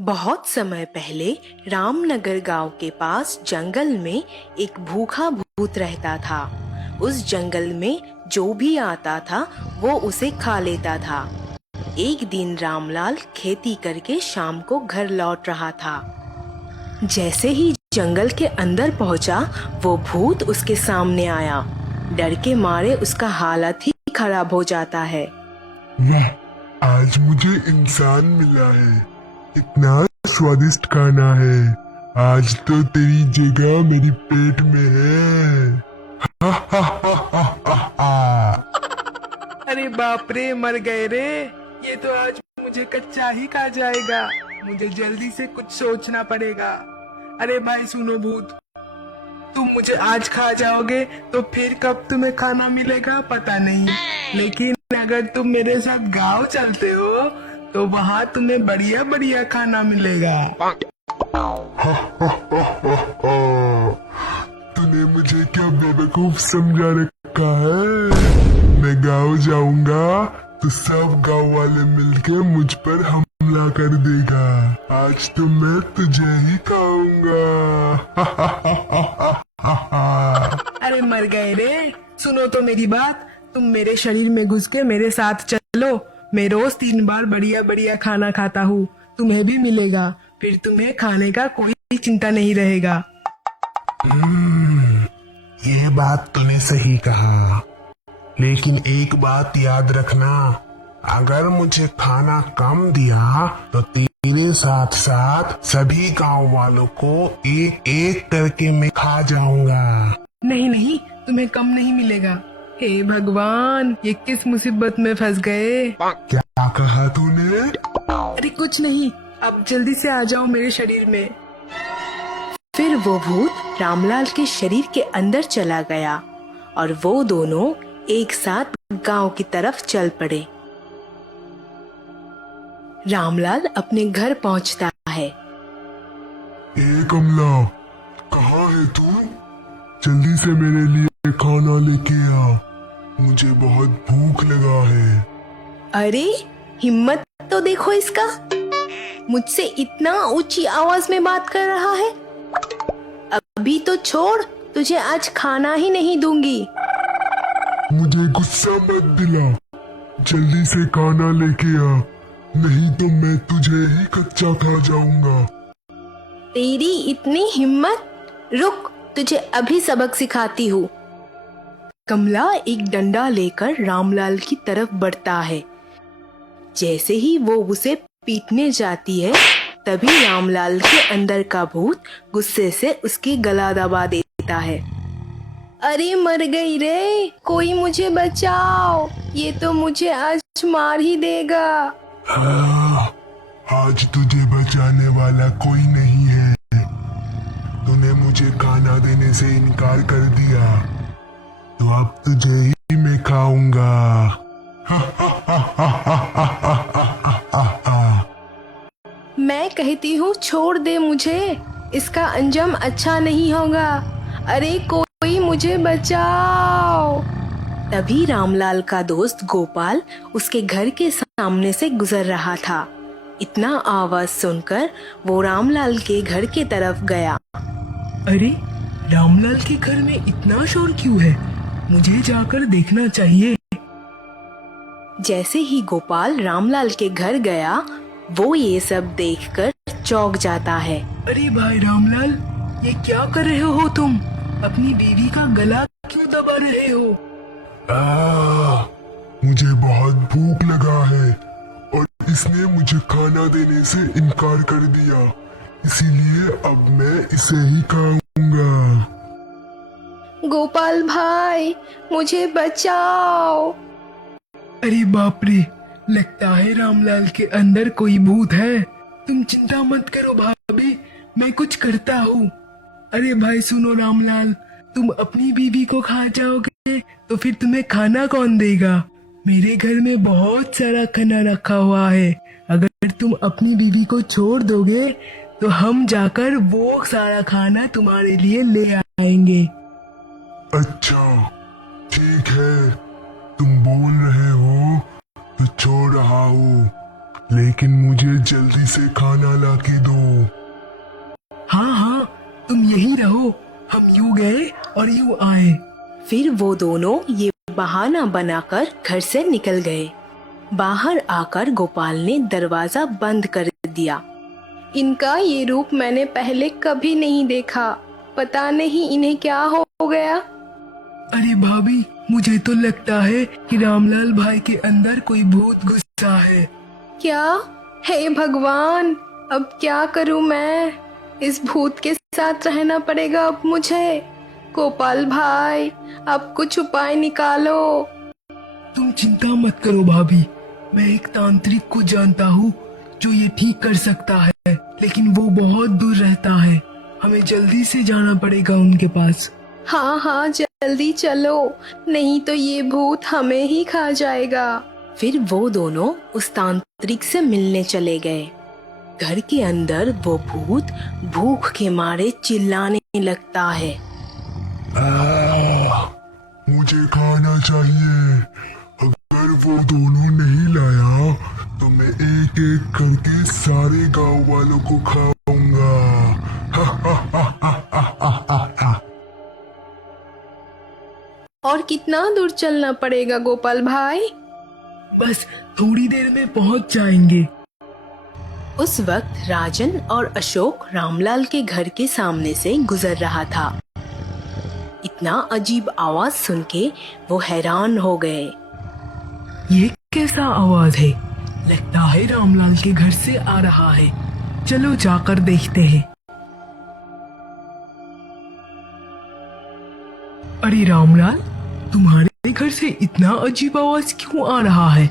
बहुत समय पहले रामनगर गांव के पास जंगल में एक भूखा भूत रहता था। उस जंगल में जो भी आता था वो उसे खा लेता था। एक दिन रामलाल खेती करके शाम को घर लौट रहा था। जैसे ही जंगल के अंदर पहुंचा, वो भूत उसके सामने आया। डर के मारे उसका हालत ही खराब हो जाता है। वाह, आज मुझे इंसान मिला है। इतना स्वादिष्ट खाना है। आज तो तेरी जगह मेरी पेट में है। हा हा हा हा हा हा। अरे बाप रे, मर गए रे। ये तो आज मुझे कच्चा ही खा जाएगा। मुझे जल्दी से कुछ सोचना पड़ेगा। अरे भाई सुनो भूत, तुम मुझे आज खा जाओगे तो फिर कब तुम्हें खाना मिलेगा पता नहीं, लेकिन अगर तुम मेरे साथ गांव चलते हो तो वहाँ तुम्हें बढ़िया बढ़िया खाना मिलेगा। तूने मुझे क्या बेवकूफ समझा रखा है। मैं गांव जाऊंगा तो सब गांव वाले मिलके मुझ पर हमला कर देगा। आज तो मैं तुझे ही खाऊंगा। अरे मर गए रे। सुनो तो मेरी बात, तुम मेरे शरीर में घुस के मेरे साथ चलो। मैं रोज 3 बार बढ़िया बढ़िया खाना खाता हूँ, तुम्हें भी मिलेगा। फिर तुम्हें खाने का कोई चिंता नहीं रहेगा। ये बात तूने सही कहा, लेकिन एक बात याद रखना, अगर मुझे खाना कम दिया तो तेरे साथ साथ सभी गांव वालों को एक एक करके मैं खा जाऊंगा। नहीं नहीं, तुम्हें कम नहीं मिलेगा। हे भगवान, ये किस मुसीबत में फंस गए। क्या कहा तूने? अरे कुछ नहीं, अब जल्दी से आ जाओ मेरे शरीर में। फिर वो भूत रामलाल के शरीर के अंदर चला गया और वो दोनों एक साथ गांव की तरफ चल पड़े। रामलाल अपने घर पहुंचता है। ए कमला, कहाँ है तू? जल्दी से मेरे लिए खाना लेके आ, मुझे बहुत भूख लगा है। अरे हिम्मत तो देखो इसका, मुझसे इतना ऊंची आवाज में बात कर रहा है। अभी तो छोड़, तुझे आज खाना ही नहीं दूंगी। मुझे गुस्सा मत दिला, जल्दी से खाना लेके आ, नहीं तो मैं तुझे ही कच्चा खा जाऊंगा। तेरी इतनी हिम्मत, रुक, तुझे अभी सबक सिखाती हूँ। कमला एक डंडा लेकर रामलाल की तरफ बढ़ता है। जैसे ही वो उसे पीटने जाती है, तभी रामलाल के अंदर का भूत गुस्से से उसकी गला दबा देता है। अरे मर गई रे, कोई मुझे बचाओ, ये तो मुझे आज मार ही देगा। हाँ, आज तुझे बचाने वाला कोई नहीं है। तूने मुझे खाना देने से इनकार कर दिया, तो अब तुझे ही मैं खाऊंगा। मैं कहती हूँ छोड़ दे मुझे, इसका अंजाम अच्छा नहीं होगा। अरे कोई मुझे बचाओ। तभी रामलाल का दोस्त गोपाल उसके घर के सामने से गुजर रहा था। इतना आवाज सुनकर वो रामलाल के घर के तरफ गया। अरे रामलाल के घर में इतना शोर क्यों है? मुझे जाकर देखना चाहिए। जैसे ही गोपाल रामलाल के घर गया, वो ये सब देखकर चौंक जाता है। अरे भाई रामलाल, ये क्या कर रहे हो तुम? अपनी बीवी का गला क्यों दबा रहे हो? मुझे बहुत भूख लगा है और इसने मुझे खाना देने से इनकार कर दिया, इसीलिए अब मैं इसे ही खाऊंगा। गोपाल भाई, मुझे बचाओ। अरे बाप रे, लगता है रामलाल के अंदर कोई भूत है। तुम चिंता मत करो भाभी, मैं कुछ करता हूँ। अरे भाई सुनो रामलाल, तुम अपनी बीवी को खा जाओगे तो फिर तुम्हें खाना कौन देगा? मेरे घर में बहुत सारा खाना रखा हुआ है। अगर तुम अपनी बीवी को छोड़ दोगे तो हम जाकर वो सारा खाना तुम्हारे लिए ले आएंगे। अच्छा ठीक है, तुम बोल रहे हो तो छोड़ रहा हूँ, लेकिन मुझे जल्दी से खाना ला के दो। हाँ हाँ, तुम यही रहो, हम यूं गए और यूं आए। फिर वो दोनों ये बहाना बनाकर घर से निकल गए। बाहर आकर गोपाल ने दरवाजा बंद कर दिया। इनका ये रूप मैंने पहले कभी नहीं देखा, पता नहीं इन्हें क्या हो गया। अरे भाभी, मुझे तो लगता है कि रामलाल भाई के अंदर कोई भूत घुसा है। क्या? हे भगवान, अब क्या करूं मैं? इस भूत के साथ रहना पड़ेगा अब मुझे। गोपाल भाई, अब कुछ उपाय निकालो। तुम चिंता मत करो भाभी, मैं एक तांत्रिक को जानता हूँ जो ये ठीक कर सकता है, लेकिन वो बहुत दूर रहता है। हमें जल्दी से जाना पड़ेगा उनके पास। हाँ हाँ, जल्दी चलो, नहीं तो ये भूत हमें ही खा जाएगा। फिर वो दोनों उस तांत्रिक से मिलने चले गए। घर के अंदर वो भूत भूख के मारे चिल्लाने लगता है। मुझे खाना चाहिए। अगर वो दोनों नहीं लाया तो मैं एक एक करके सारे गांव वालों को खाऊंगा। और कितना दूर चलना पड़ेगा गोपाल भाई? बस थोड़ी देर में पहुंच जाएंगे। उस वक्त राजन और अशोक रामलाल के घर के सामने से गुजर रहा था। इतना अजीब आवाज सुन के वो हैरान हो गए। ये कैसा आवाज है? लगता है रामलाल के घर से आ रहा है। चलो जाकर देखते हैं। अरे रामलाल, तुम्हारे घर से इतना अजीब आवाज क्यों आ रहा है?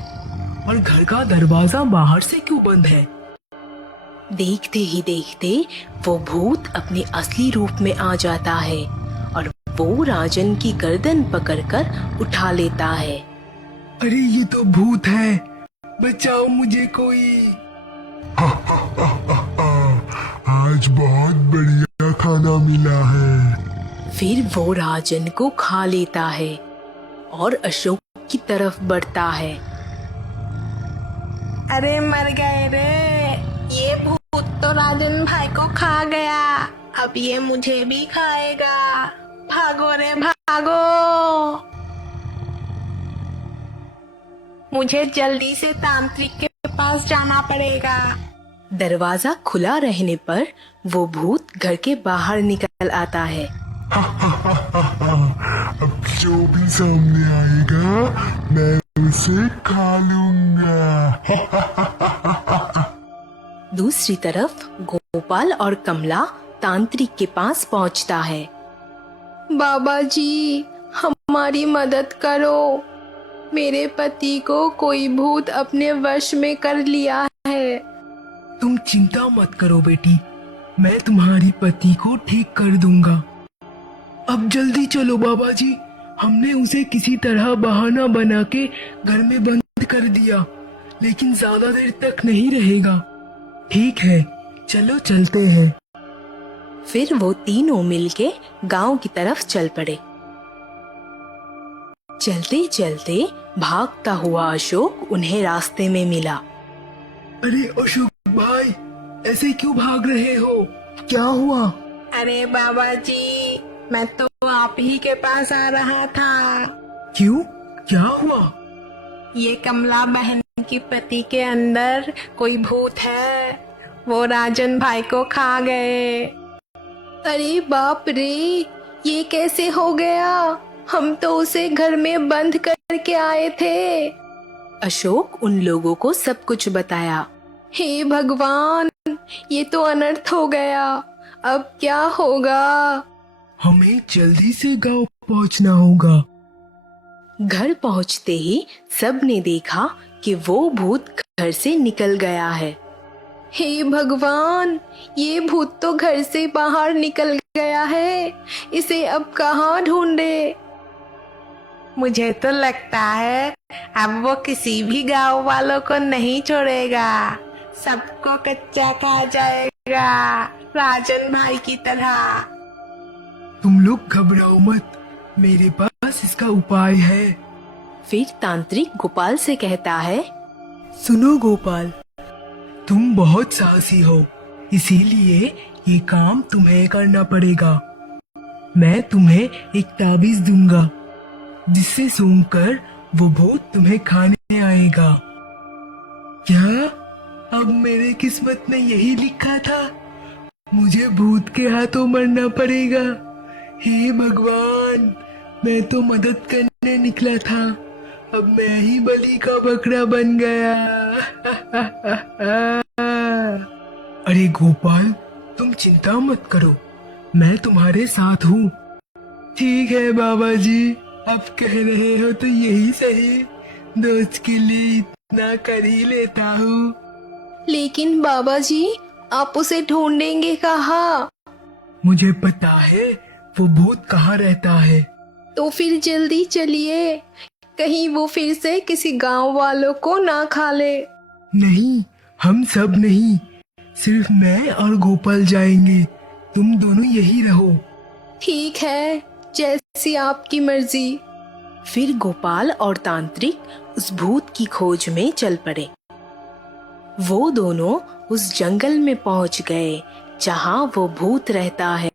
और घर का दरवाजा बाहर से क्यों बंद है? देखते ही देखते वो भूत अपने असली रूप में आ जाता है और वो राजन की गर्दन पकड़कर उठा लेता है। अरे ये तो भूत है, बचाओ मुझे कोई। आज बहुत बढ़िया खाना मिला है। फिर वो राजन को खा लेता है और अशोक की तरफ बढ़ता है। अरे मर गए रे, ये भूत तो राजन भाई को खा गया, अब ये मुझे भी खाएगा। भागो रे भागो, मुझे जल्दी से तांत्रिक के पास जाना पड़ेगा। दरवाजा खुला रहने पर वो भूत घर के बाहर निकल आता है। अब जो भी सामने आएगा मैं उसे खा लूंगा। दूसरी तरफ गोपाल और कमला तांत्रिक के पास पहुंचता है। बाबा जी, हमारी मदद करो, मेरे पति को कोई भूत अपने वश में कर लिया है। तुम चिंता मत करो बेटी, मैं तुम्हारी पति को ठीक कर दूंगा। अब जल्दी चलो बाबा जी, हमने उसे किसी तरह बहाना बना के घर में बंद कर दिया, लेकिन ज्यादा देर तक नहीं रहेगा। ठीक है, चलो चलते हैं। फिर वो तीनों मिलके गांव की तरफ चल पड़े। चलते चलते भागता हुआ अशोक उन्हें रास्ते में मिला। अरे अशोक भाई, ऐसे क्यों भाग रहे हो? क्या हुआ? अरे बाबा जी, मैं तो आप ही के पास आ रहा था। क्यों? क्या हुआ? ये कमला बहन की पति के अंदर कोई भूत है, वो राजन भाई को खा गए। अरे बाप रे, ये कैसे हो गया? हम तो उसे घर में बंद करके आए थे। अशोक उन लोगों को सब कुछ बताया। हे भगवान, ये तो अनर्थ हो गया, अब क्या होगा? हमें जल्दी से गांव पहुंचना होगा। घर पहुंचते ही सबने देखा कि वो भूत घर से निकल गया है। हे भगवान, ये भूत तो घर से बाहर निकल गया है, इसे अब कहाँ ढूंढे? मुझे तो लगता है अब वो किसी भी गांव वालों को नहीं छोड़ेगा, सबको कच्चा खा जाएगा, राजन भाई की तरह। तुम लोग घबराओ मत, मेरे पास इसका उपाय है। फिर तांत्रिक गोपाल से कहता है, सुनो गोपाल, तुम बहुत साहसी हो, इसीलिए ये काम तुम्हें करना पड़ेगा। मैं तुम्हें एक ताबीज दूंगा, जिससे सूंघकर वो भूत तुम्हें खाने आएगा। क्या अब मेरे किस्मत में यही लिखा था? मुझे भूत के हाथों मरना पड़ेगा। हे भगवान, मैं तो मदद करने निकला था, अब मैं ही बलि का बकरा बन गया। अरे गोपाल, तुम चिंता मत करो, मैं तुम्हारे साथ हूँ। ठीक है बाबा जी, आप कह रहे हो तो यही सही, दोस्त के लिए इतना कर ही लेता हूँ। लेकिन बाबा जी, आप उसे ढूंढेंगे कहाँ? मुझे पता है वो भूत कहाँ रहता है। तो फिर जल्दी चलिए, कहीं वो फिर से किसी गांव वालों को ना खा ले। नहीं, हम सब नहीं, सिर्फ मैं और गोपाल जाएंगे, तुम दोनों यही रहो। ठीक है, जैसी आपकी मर्जी। फिर गोपाल और तांत्रिक उस भूत की खोज में चल पड़े। वो दोनों उस जंगल में पहुंच गए जहां वो भूत रहता है।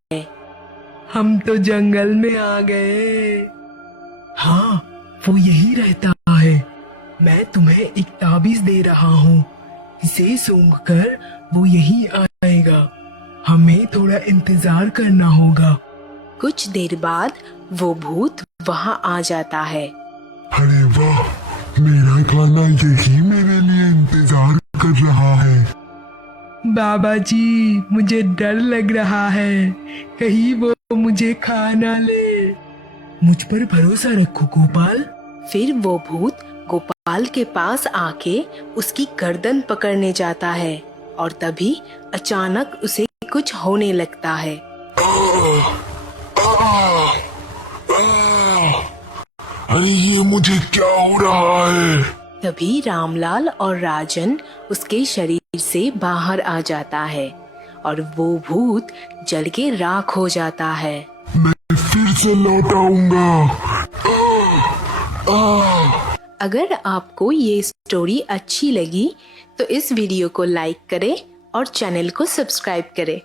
हम तो जंगल में आ गए। हाँ, वो यही रहता है। मैं तुम्हें एक ताबीज दे रहा हूँ, इसे सूंघकर वो यही आएगा। हमें थोड़ा इंतजार करना होगा। कुछ देर बाद वो भूत वहां आ जाता है। अरे वाह, मेरा खाना यही मेरे लिए इंतजार कर रहा है। बाबा जी, मुझे डर लग रहा है, कहीं वो मुझे खा ना ले। मुझ पर भरोसा रखो गोपाल। फिर वो भूत गोपाल के पास आके उसकी गर्दन पकड़ने जाता है और तभी अचानक उसे कुछ होने लगता है। अरे ये मुझे क्या हो रहा है? तभी रामलाल और राजन उसके शरीर से बाहर आ जाता है और वो भूत जल के राख हो जाता है। मैं फिर से लौट आऊंगा। अगर आपको ये स्टोरी अच्छी लगी तो इस वीडियो को लाइक करें और चैनल को सब्सक्राइब करें।